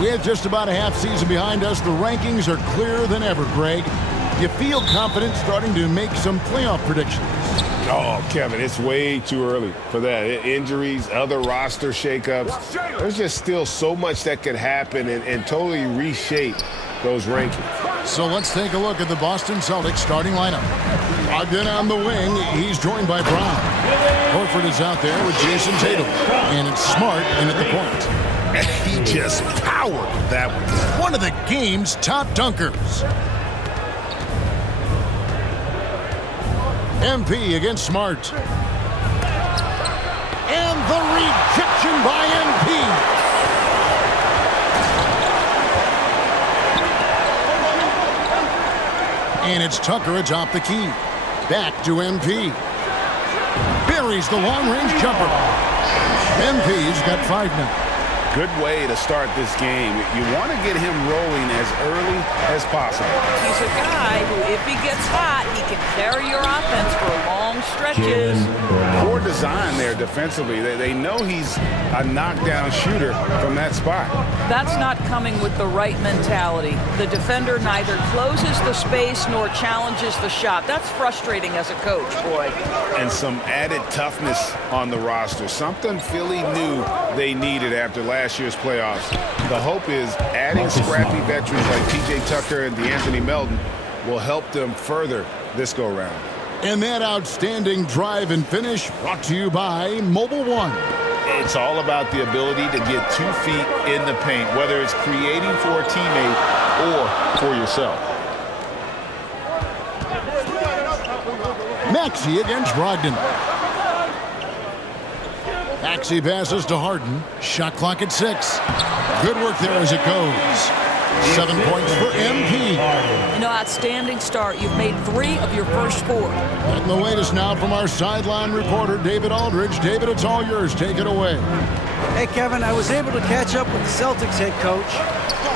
With just about a half season behind us, the rankings are clearer than ever, Greg. You feel confident starting to make some playoff predictions? Oh, Kevin, it's way too early for that. Injuries, other roster shakeups. There's just still so much that could happen and totally reshape those rankings. So let's take a look at the Boston Celtics starting lineup. Ogden on the wing. He's joined by Brown. Horford is out there with Jason Tatum. And it's Smart in at the point. He just powered that one. One of the game's top dunkers. MP against Smart. And the rejection by MP. And it's Tucker atop the key. Back to MP. Buries the long-range jumper. MP's got 5 now. Good way to start this game. You want to get him rolling as early as possible. He's a guy who, if he gets hot, he can carry your offense for long stretches. Poor design there defensively. They know he's a knockdown shooter from that spot. That's not coming with the right mentality. The defender neither closes the space nor challenges the shot. That's frustrating as a coach, boy. And some added toughness on the roster. Something Philly knew they needed after last year's playoffs. The hope is adding scrappy veterans like P.J. Tucker and DeAnthony Melton will help them further this go-round. And that outstanding drive and finish brought to you by Mobile One. It's all about the ability to get 2 feet in the paint, whether it's creating for a teammate or for yourself. Maxey against Brogdon. Maxey passes to Harden. Shot clock at 6. Good work there as it goes. 7 points for MP. You know, outstanding start. You've made 3 of your first 4. And the latest now from our sideline reporter, David Aldridge. David, it's all yours. Take it away. Hey, Kevin, I was able to catch up with the Celtics head coach.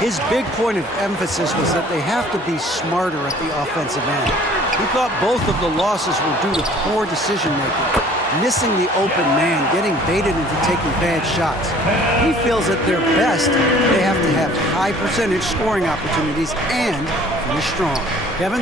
His big point of emphasis was that they have to be smarter at the offensive end. He thought both of the losses were due to poor decision-making. Missing the open man, getting baited into taking bad shots. He feels at their best, they have to have high percentage scoring opportunities and finish strong. Kevin?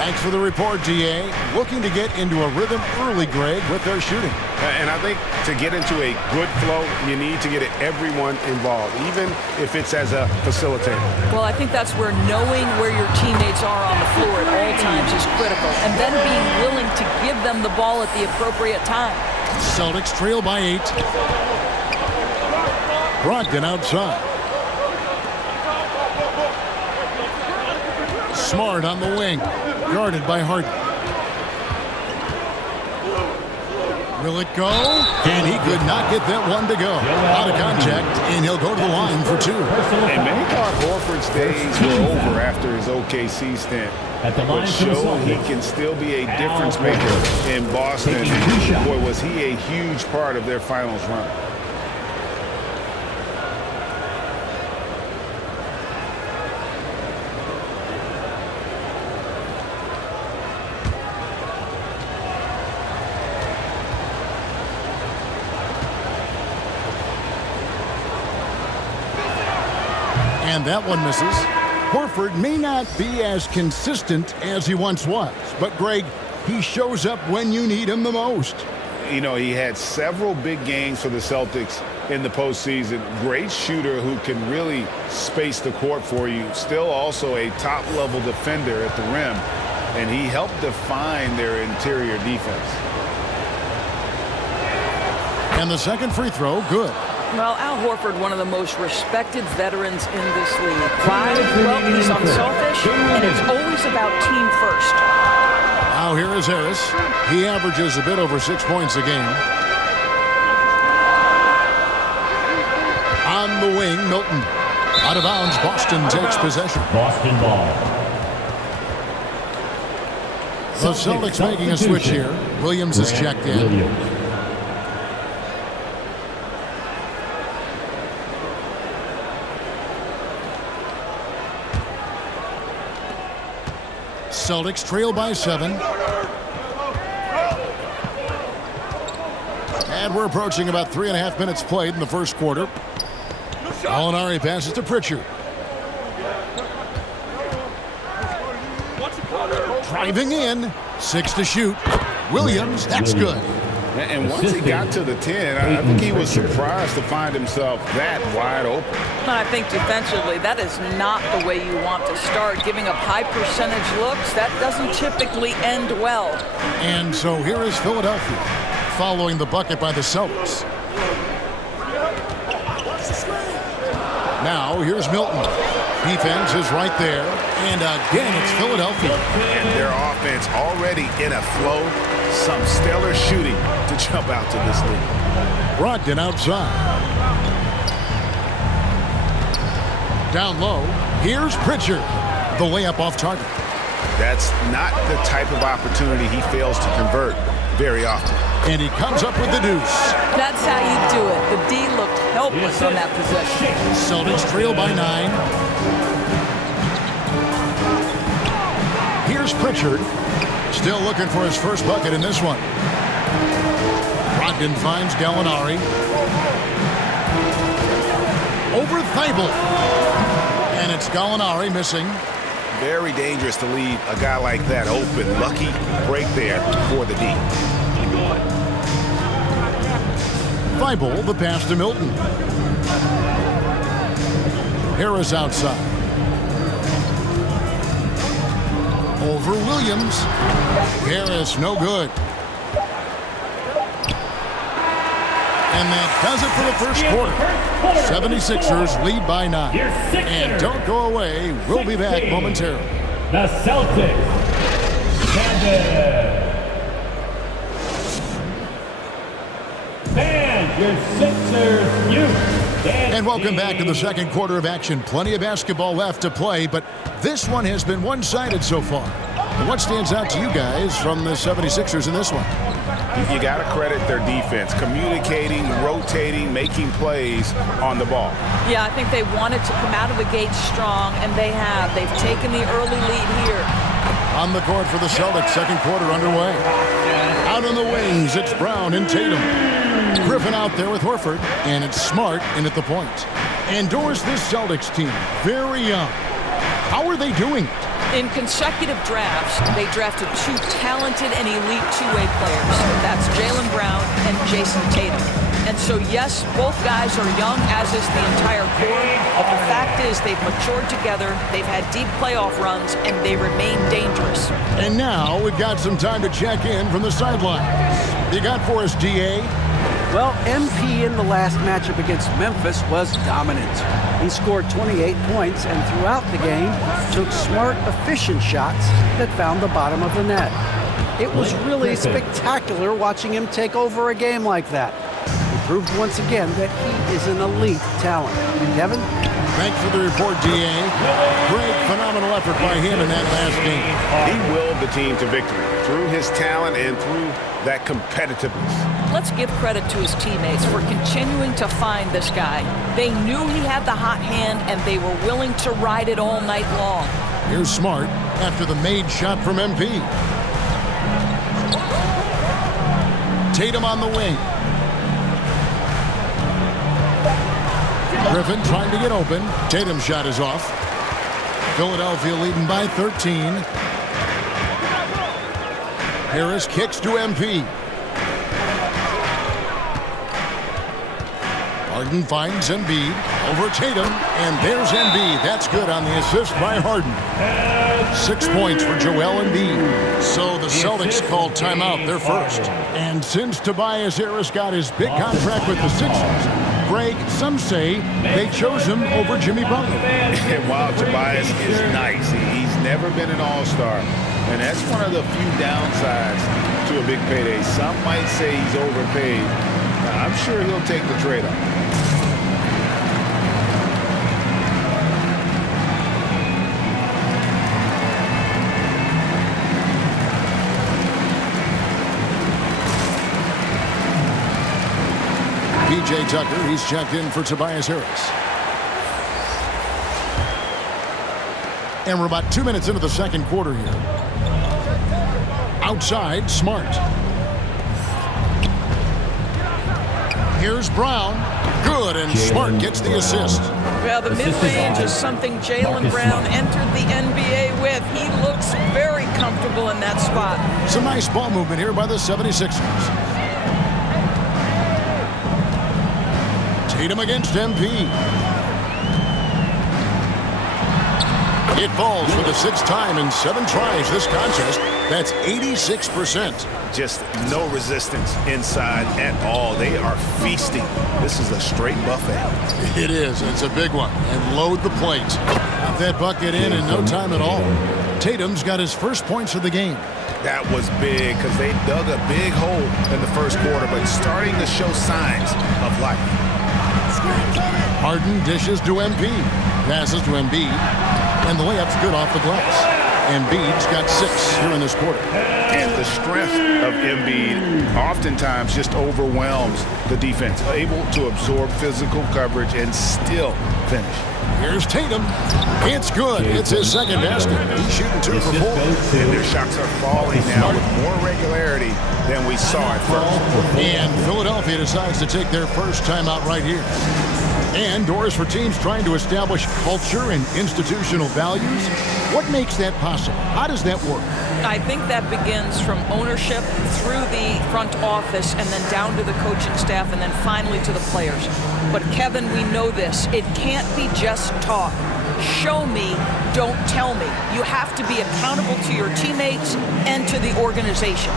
Thanks for the report, DA. Looking to get into a rhythm early, Greg, with their shooting. And I think to get into a good flow, you need to get everyone involved, even if it's as a facilitator. Well, I think that's where knowing where your teammates are on the floor at all times is critical, and then being willing to give them the ball at the appropriate time. Celtics trail by 8. Brogdon outside. Smart on the wing. Guarded by Harden. Will it go? And he could not get that one to go. Out of contact, and he'll go to the line for 2. And many thought Horford's days were over after his OKC stint. But showed he can still be a difference maker in Boston. Boy, was he a huge part of their finals run. And that one misses. Horford may not be as consistent as he once was, but Greg, he shows up when you need him the most. You know, he had several big games for the Celtics in the postseason. Great shooter who can really space the court for you. Still also a top-level defender at the rim, and he helped define their interior defense. And the second free throw, good. Well, Al Horford, one of the most respected veterans in this league. Well, he's unselfish, and it's always about team first. Now here is Harris. He averages a bit over 6 points a game. On the wing, Milton. Out of bounds, Boston takes possession. Boston ball. The Celtics making a switch here. Williams is checked in. Celtics trail by 7. And we're approaching about 3.5 minutes played in the first quarter. Gallinari passes to Pritchard. Driving in. 6 to shoot. Williams, that's good. And once he got to the 10, I think he was surprised to find himself that wide open. I think defensively, that is not the way you want to start. Giving up high percentage looks, that doesn't typically end well. And so here is Philadelphia, following the bucket by the Celtics. Now here's Milton. Defense is right there. And again, it's Philadelphia. And their offense already in a flow. Some stellar shooting to jump out to this lead. Brogdon outside. Down low. Here's Pritchard. The layup off target. That's not the type of opportunity he fails to convert very often. And he comes up with the deuce. That's how you do it. The D looked helpless on that possession. Celtics trail by 9. Here's Pritchard. Still looking for his first bucket in this one. Brogdon finds Gallinari. Over Thibault. And it's Gallinari missing. Very dangerous to leave a guy like that open. Lucky break there for the D. Thibault, the pass to Milton. Harris outside. Over Williams. Harris, no good. And that does it for the first quarter. 76ers lead by 9. And don't go away. We'll be back momentarily. The Celtics. And your Sixers youth. And welcome back to the second quarter of action. Plenty of basketball left to play, but this one has been one-sided so far. And what stands out to you guys from the 76ers in this one? You got to credit their defense, communicating, rotating, making plays on the ball. Yeah, I think they wanted to come out of the gate strong, and they have. They've taken the early lead here. On the court for the Celtics, second quarter underway. Out on the wings, it's Brown and Tatum. Griffin out there with Horford, and it's Smart in at the point. Indoors, this Celtics team, very young. How are they doing it? In consecutive drafts, they drafted 2 talented and elite two-way players. That's Jaylen Brown and Jason Tatum. And so, yes, both guys are young, as is the entire core. But the fact is they've matured together, they've had deep playoff runs, and they remain dangerous. And now we've got some time to check in from the sidelines. You got for us, DA? Well, MP in the last matchup against Memphis was dominant. He scored 28 points and throughout the game took smart, efficient shots that found the bottom of the net. It was really spectacular watching him take over a game like that. He proved once again that he is an elite talent. Kevin? Thanks for the report, DA. Great, phenomenal effort by him in that last game. He willed the team to victory through his talent and through that competitiveness. Let's give credit to his teammates for continuing to find this guy. They knew he had the hot hand, and they were willing to ride it all night long. Here's Smart after the made shot from MP. Tatum on the wing. Griffin trying to get open. Tatum's shot is off. Philadelphia leading by 13. Harris kicks to MP. Harden finds Embiid over Tatum, and there's Embiid. That's good on the assist by Harden. 6 points for Joel Embiid. So the Celtics called timeout, their first. And since Tobias Harris got his big contract with the Sixers, Greg, some say they chose him over Jimmy Butler. And while Tobias is nice, he's never been an all-star. And that's one of the few downsides to a big payday. Some might say he's overpaid. Now, I'm sure he'll take the trade-off. P.J. Tucker, he's checked in for Tobias Harris. And we're about 2 minutes into the second quarter here. Outside, Smart. Here's Brown. Good, and Smart gets the assist. Well, the mid-range is something Jaylen Brown entered the NBA with. He looks very comfortable in that spot. Some nice ball movement here by the 76ers. Tatum against MP. It falls for the sixth time in 7 tries this contest. That's 86%. Just no resistance inside at all. They are feasting. This is a straight buffet. It is. It's a big one. And load the plate. Got that bucket in no time at all. Tatum's got his first points of the game. That was big because they dug a big hole in the first quarter, but starting to show signs of life. Harden dishes to MP. Passes to Embiid. And the layup's good off the glass. Embiid's got 6 here in this quarter. And the strength of Embiid oftentimes just overwhelms the defense. Able to absorb physical coverage and still finish. Here's Tatum. It's good. It's his second basket. He's shooting 2 for 4. And their shots are falling now with more regularity than we saw at first. And Philadelphia decides to take their first timeout right here. And doors for teams trying to establish culture and institutional values. What makes that possible? How does that work? I think that begins from ownership through the front office and then down to the coaching staff and then finally to the players. But Kevin, we know this. It can't be just talk. Show me, don't tell me. You have to be accountable to your teammates and to the organization.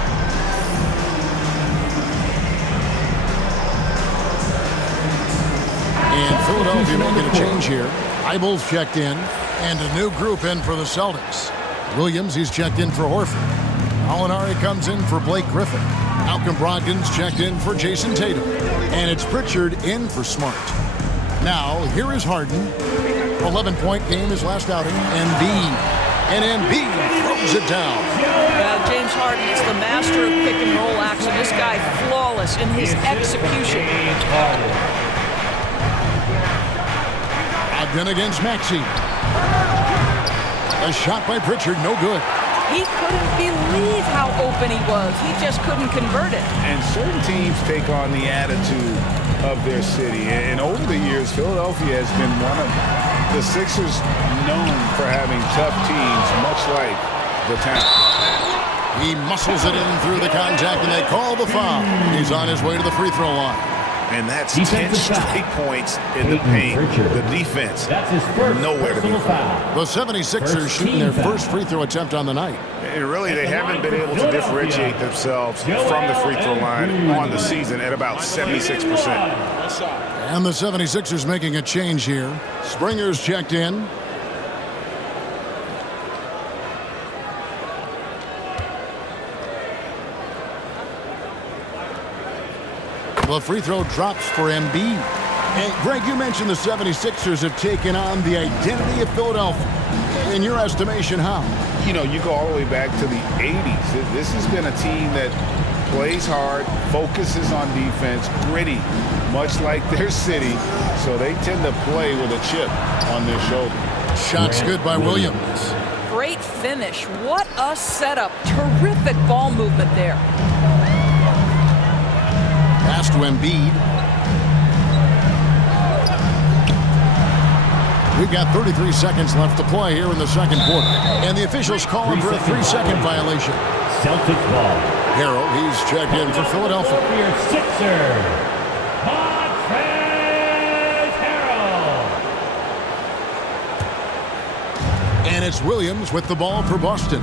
And Philadelphia making a change here. Eibel's checked in, and a new group in for the Celtics. Williams, he's checked in for Horford. Alinari comes in for Blake Griffin. Malcolm Brogdon's checked in for Jason Tatum. And it's Pritchard in for Smart. Now, here is Harden. 11-point game his last outing. Embiid. And Embiid throws it down. James Harden is the master of pick-and-roll action. This guy flawless in his execution. Ogden against Maxey. A shot by Pritchard, no good. He couldn't believe how open he was. He just couldn't convert it. And certain teams take on the attitude of their city. And over the years, Philadelphia has been one of the Sixers known for having tough teams, much like the town. He muscles it in through the contact, and they call the foul. He's on his way to the free throw line. And that's 10 straight points in the paint. The defense, nowhere to be found. The 76ers shooting their first free throw attempt on the night. And really, they haven't been able to differentiate themselves from the free throw line on the season at about 76%. And the 76ers making a change here. Springer's checked in. The free throw drops for Embiid. And Greg, you mentioned the 76ers have taken on the identity of Philadelphia. In your estimation, how? You know, you go all the way back to the 80s. This has been a team that plays hard, focuses on defense, gritty, much like their city. So they tend to play with a chip on their shoulder. Shots good by Williams. Great finish. What a setup. Terrific ball movement there. Pass to Embiid. We've got 33 seconds left to play here in the second quarter. And the officials call him for a 3-second violation. Celtics ball. Harrell, he's checked in for Philadelphia. Sixers. Harrell. And it's Williams with the ball for Boston.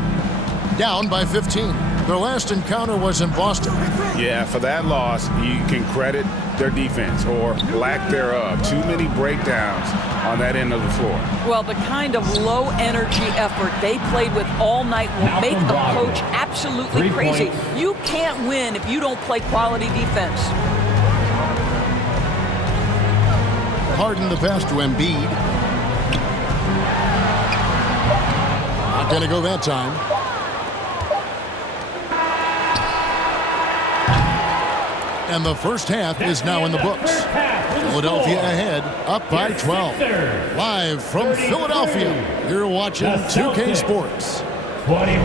Down by 15. Their last encounter was in Boston. Yeah, for that loss, you can credit their defense or lack thereof. Too many breakdowns on that end of the floor. Well, the kind of low-energy effort they played with all night will make a coach absolutely crazy. You can't win if you don't play quality defense. Harden the pass to Embiid. Not going to go that time. And the first half is now in the books. Philadelphia ahead, up by 12. Live from Philadelphia, you're watching 2K Sports. 21.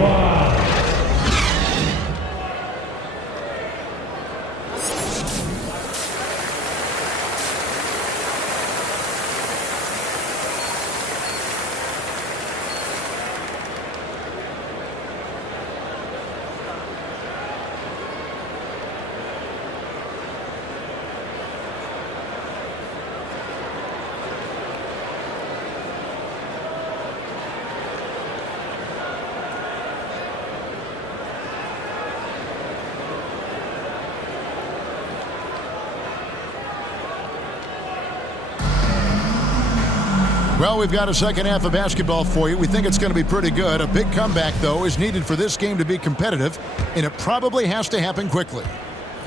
Well, we've got a second half of basketball for you. We think it's going to be pretty good. A big comeback, though, is needed for this game to be competitive, and it probably has to happen quickly.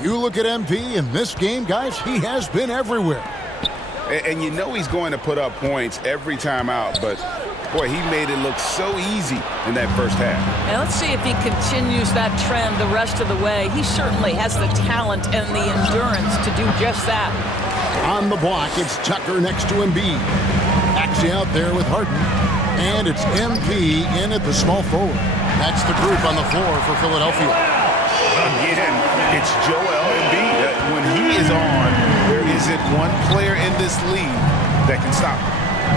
You look at MP in this game, guys, he has been everywhere. And you know he's going to put up points every time out, but, boy, he made it look so easy in that first half. And let's see if he continues that trend the rest of the way. He certainly has the talent and the endurance to do just that. On the block, it's Tucker next to Embiid. Actually out there with Harden. And it's MP in at the small forward. That's the group on the floor for Philadelphia. Again, it's Joel Embiid. When he is on, there isn't one player in this league that can stop him.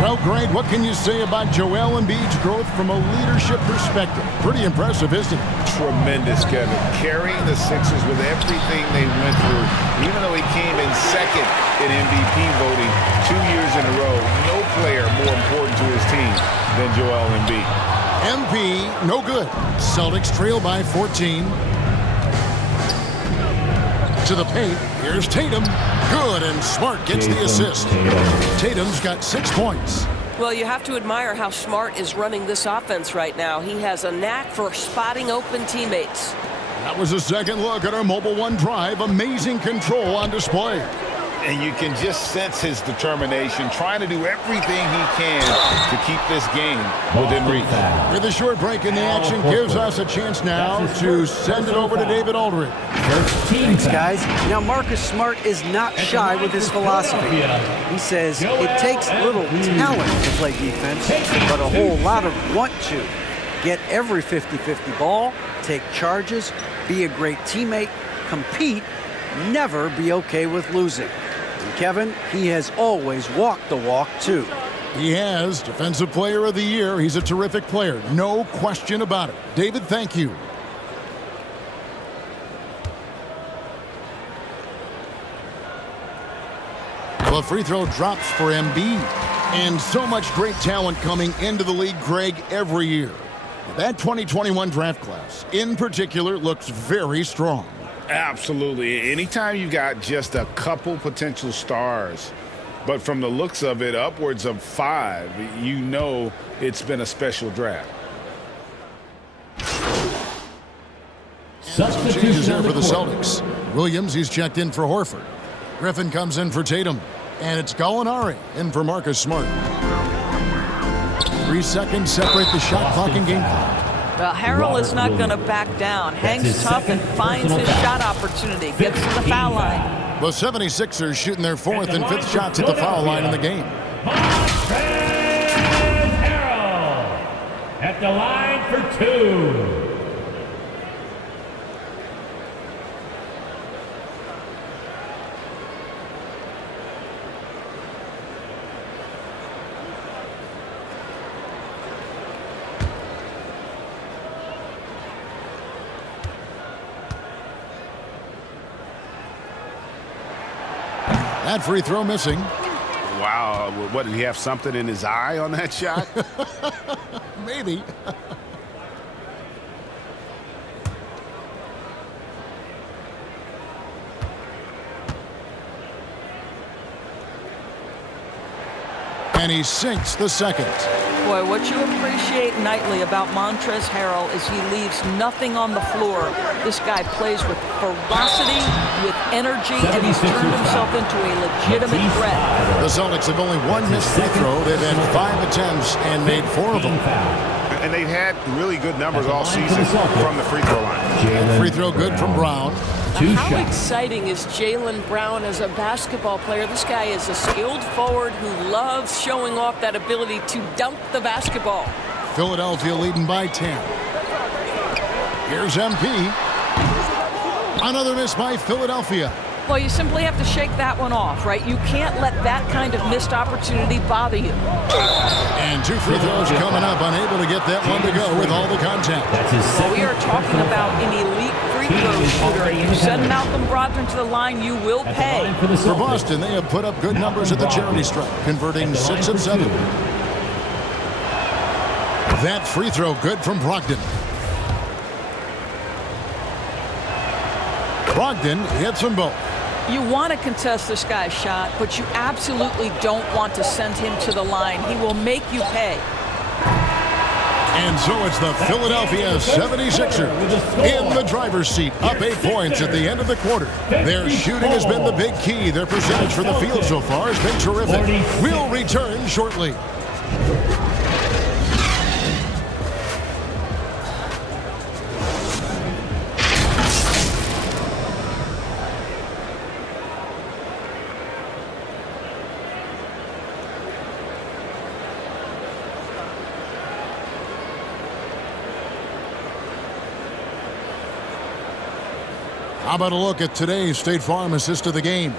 Well, Greg, what can you say about Joel Embiid's growth from a leadership perspective? Pretty impressive, isn't it? Tremendous, Kevin. Carrying the Sixers with everything they went through, even though he came in second in MVP voting 2 years in a row, no player more important to his team than Joel Embiid. MP, no good. Celtics trail by 14. To the paint, here's Tatum. Good, and Smart gets the assist. Tatum's got 6 points. Well, you have to admire how Smart is running this offense right now. He has a knack for spotting open teammates. That was a second look at our Mobile One drive. Amazing control on display. And you can just sense his determination, trying to do everything he can to keep this game within reach. With a short break in the action, gives us a chance now to send it over to David Aldridge. Thanks, guys. Now, Marcus Smart is not shy with his philosophy. He says it takes little talent to play defense, but a whole lot of want to. Get every 50-50 ball, take charges, be a great teammate, compete, never be okay with losing. And Kevin, he has always walked the walk, too. He has. Defensive Player of the Year. He's a terrific player. No question about it. David, thank you. The free throw drops for Embiid. And so much great talent coming into the league, Greg, every year. That 2021 draft class, in particular, looks very strong. Absolutely. Anytime you got just a couple potential stars, but from the looks of it, upwards of 5, you know it's been a special draft. Some changes here for the Celtics. Williams, he's checked in for Horford. Griffin comes in for Tatum. And it's Gallinari in for Marcus Smart. 3 seconds separate the shot clock and game clock. Well, Harrell is not going to back down. Hangs tough and finds his shot opportunity. Gets to the foul line. The 76ers shooting their 4th and 5th shots at the foul line in the game. Harrell at the line for 2. That free throw missing. Wow. What, did he have something in his eye on that shot? Maybe. And he sinks the second. Boy, what you appreciate nightly about Montrezl Harrell is he leaves nothing on the floor. This guy plays with ferocity, with energy, and he's turned himself into a legitimate threat. The Celtics have only 1 missed free throw. They've had 5 attempts and made 4 of them. And they've had really good numbers all season from the free throw line. Free throw good from Brown. How exciting is Jaylen Brown as a basketball player? This guy is a skilled forward who loves showing off that ability to dunk the basketball. Philadelphia leading by 10. Here's MP. Another miss by Philadelphia. Well, you simply have to shake that one off, right? You can't let that kind of missed opportunity bother you. And 2 free throws coming up, unable to get that one to go with all the contact. Well, we are talking about an elite free throw shooter. You send Malcolm Brogdon to the line, you will pay. For Boston, they have put up good numbers at the charity stripe, converting 6 of 7. That free throw good from Brogdon. Brogdon hits them both. You want to contest this guy's shot, but you absolutely don't want to send him to the line. He will make you pay. And so it's the Philadelphia 76ers in the driver's seat, up 8 points at the end of the quarter. Their shooting has been the big key. Their percentage for the field so far has been terrific. We'll return shortly. How about a look at today's State Farm assist of the game?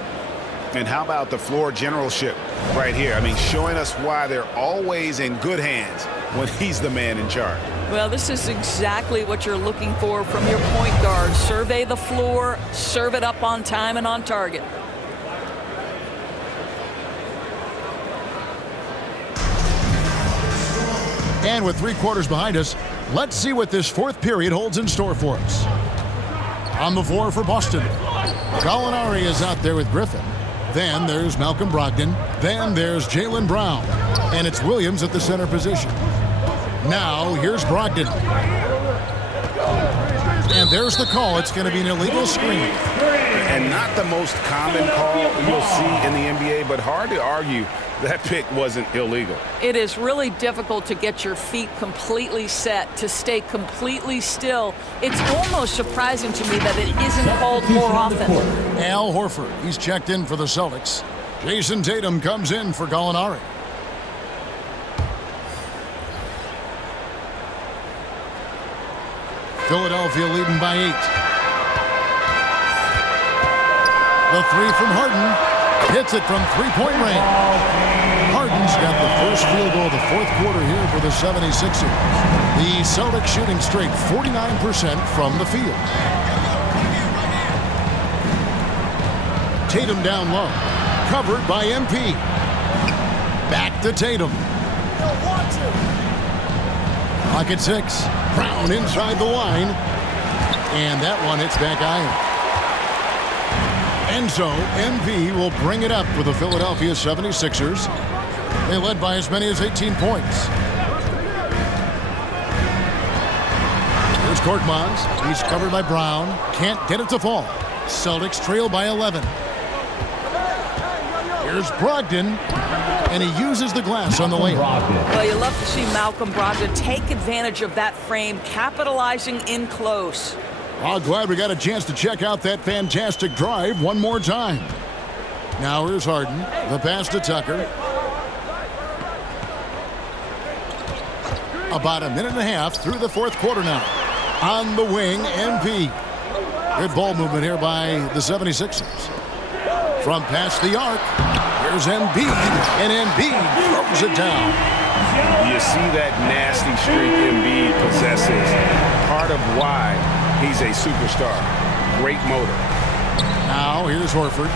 And how about the floor generalship right here? I mean, showing us why they're always in good hands when he's the man in charge. Well, this is exactly what you're looking for from your point guard. Survey the floor, serve it up on time and on target. And with 3 quarters behind us, let's see what this 4th period holds in store for us. On the floor for Boston, Gallinari is out there with Griffin. Then there's Malcolm Brogdon. Then there's Jaylen Brown. And it's Williams at the center position. Now here's Brogdon. And there's the call. It's going to be an illegal screen. And not the most common call you'll see in the NBA, but hard to argue that pick wasn't illegal. It is really difficult to get your feet completely set, to stay completely still. It's almost surprising to me that it isn't called more often. Al Horford, he's checked in for the Celtics. Jason Tatum comes in for Gallinari. Philadelphia leading by 8. The 3 from Harden. Hits it from 3-point range. Harden's got the first field goal of the 4th quarter here for the 76ers. The Celtics shooting straight 49% from the field. Tatum down low. Covered by MP. Back to Tatum. Clock at 6. Brown inside the line. And that one hits back iron. And so MP will bring it up for the Philadelphia 76ers. They led by as many as 18 points. Here's Korkmaz. He's covered by Brown. Can't get it to fall. Celtics trail by 11. Here's Brogdon. And he uses the glass on the lane. Well, you love to see Malcolm Brogdon take advantage of that frame, capitalizing in close. Oh, glad we got a chance to check out that fantastic drive one more time. Now here's Harden. The pass to Tucker. About a minute and a half through the 4th quarter now. On the wing, MP. Good ball movement here by the 76ers. From past the arc, here's Embiid. And Embiid throws it down. You see that nasty streak Embiid possesses. Part of why he's a superstar. Great motor. Now here's Horford.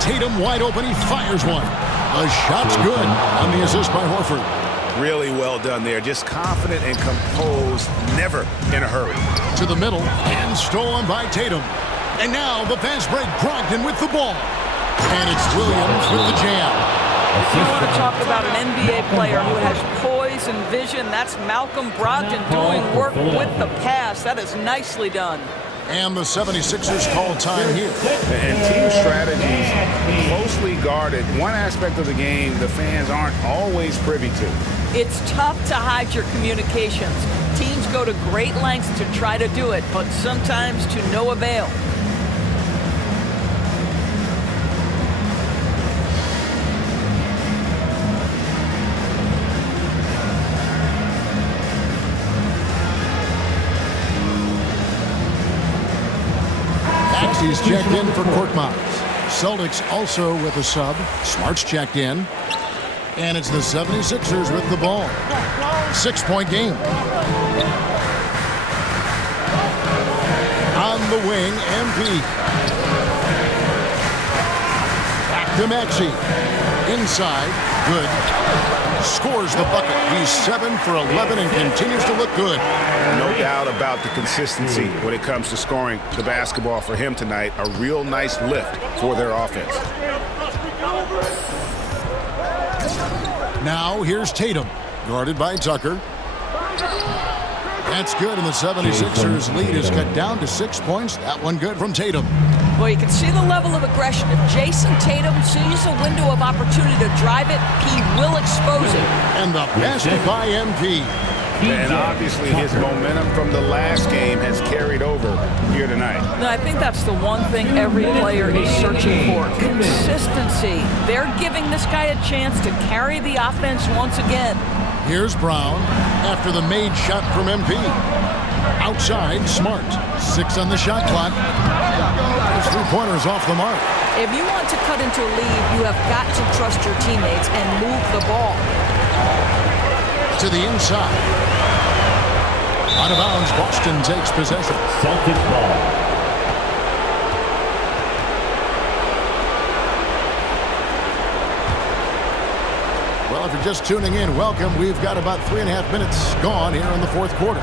Tatum wide open. He fires one. The shot's good on the assist by Horford. Really well done there. Just confident and composed. Never in a hurry. To the middle and stolen by Tatum. And now the fast break. Brogdon with the ball. And it's Williams with the jam. If you want to talk about an NBA player who has poise and vision, that's Malcolm Brogdon doing work with the pass. That is nicely done. And the 76ers call time here. And team strategies closely guarded. One aspect of the game the fans aren't always privy to. It's tough to hide your communications. Teams go to great lengths to try to do it, but sometimes to no avail. He's checked in for Korkmaz. Celtics also with a sub. Smart's checked in. And it's the 76ers with the ball. 6-point game. On the wing, MP. Back to Maxey. Inside. Good. scores the bucket. He's 7 for 11 and continues to look good. No doubt about the consistency when it comes to scoring the basketball for him tonight. A real nice lift for their offense. Now here's Tatum, guarded by Tucker. That's good, and the 76ers lead is cut down to 6 points. That one good from Tatum. Well, you can see the level of aggression. If Jason Tatum sees a window of opportunity to drive it, he will expose it. And the basket by MP. And obviously his momentum from the last game has carried over here tonight. No, I think that's the one thing every player is searching for. Consistency. They're giving this guy a chance to carry the offense once again. Here's Brown after the made shot from MP. Outside, Smart. 6 on the shot clock. His three-pointer's off the mark. If you want to cut into a lead, you have got to trust your teammates and move the ball. To the inside. Out of bounds, Boston takes possession. Celtics ball. Well, if you're just tuning in, welcome. We've got about 3.5 minutes gone here in the fourth quarter.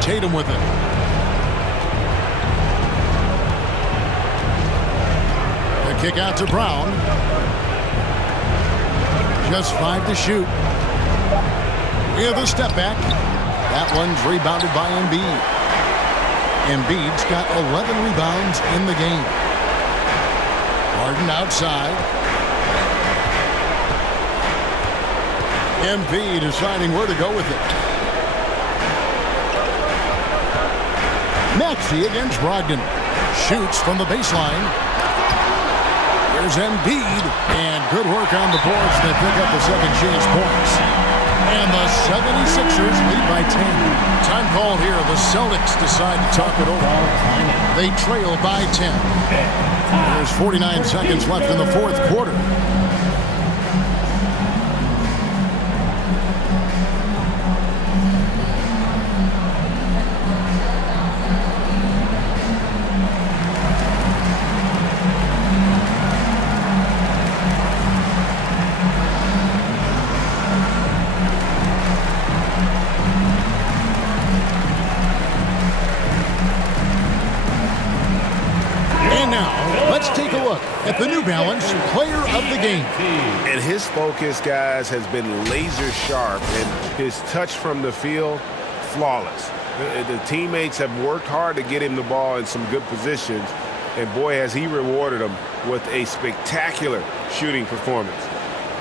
Tatum with it. The kick out to Brown. Just 5 to shoot. With a step back. That one's rebounded by Embiid. Embiid's got 11 rebounds in the game. Harden outside. MP deciding where to go with it. Maxey against Brogdon. Shoots from the baseline. Here's Embiid. And good work on the boards. They pick up the second chance points. And the 76ers lead by 10. Time called here. The Celtics decide to talk it over. They trail by 10. There's 49 seconds left in the fourth quarter. At the New Balance Player of the Game. And his focus, guys, has been laser sharp, and his touch from the field, flawless. The teammates have worked hard to get him the ball in some good positions, and boy, has he rewarded them with a spectacular shooting performance.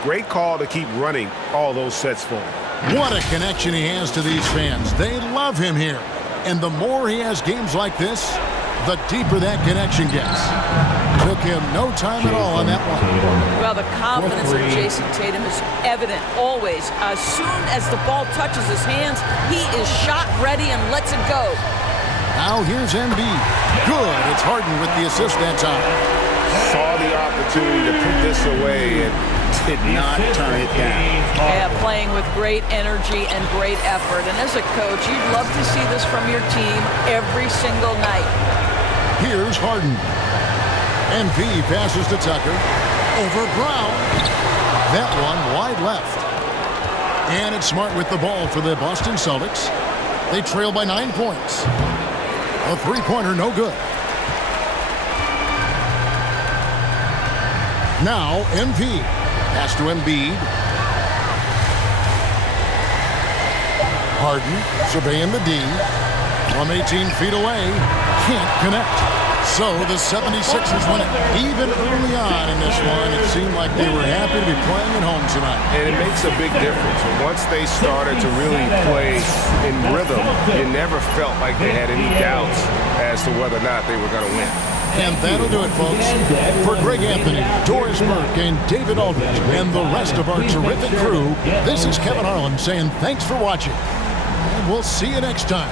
Great call to keep running all those sets for him. What a connection he has to these fans. They love him here. And the more he has games like this, the deeper that connection gets. Took him no time at all on that one. Well, the confidence of Jason Tatum is evident always. As soon as the ball touches his hands, he is shot ready and lets it go. Now here's Embiid. Good. It's Harden with the assist that time. Saw the opportunity to put this away and did not turn it down. Yeah, playing with great energy and great effort. And as a coach, you'd love to see this from your team every single night. Here's Harden. MP passes to Tucker. Over Brown. That one wide left. And it's Smart with the ball for the Boston Celtics. They trail by 9 points. A three-pointer, no good. Now, MP. Pass to Embiid. Harden surveying the D. From 18 feet away. Can't connect. So the 76ers win it. Even early on in this one, it seemed like they were happy to be playing at home tonight. And it makes a big difference. Once they started to really play in rhythm, you never felt like they had any doubts as to whether or not they were going to win. And that'll do it, folks. For Greg Anthony, Doris Burke, and David Aldridge, and the rest of our terrific crew, this is Kevin Harlan saying thanks for watching. And we'll see you next time.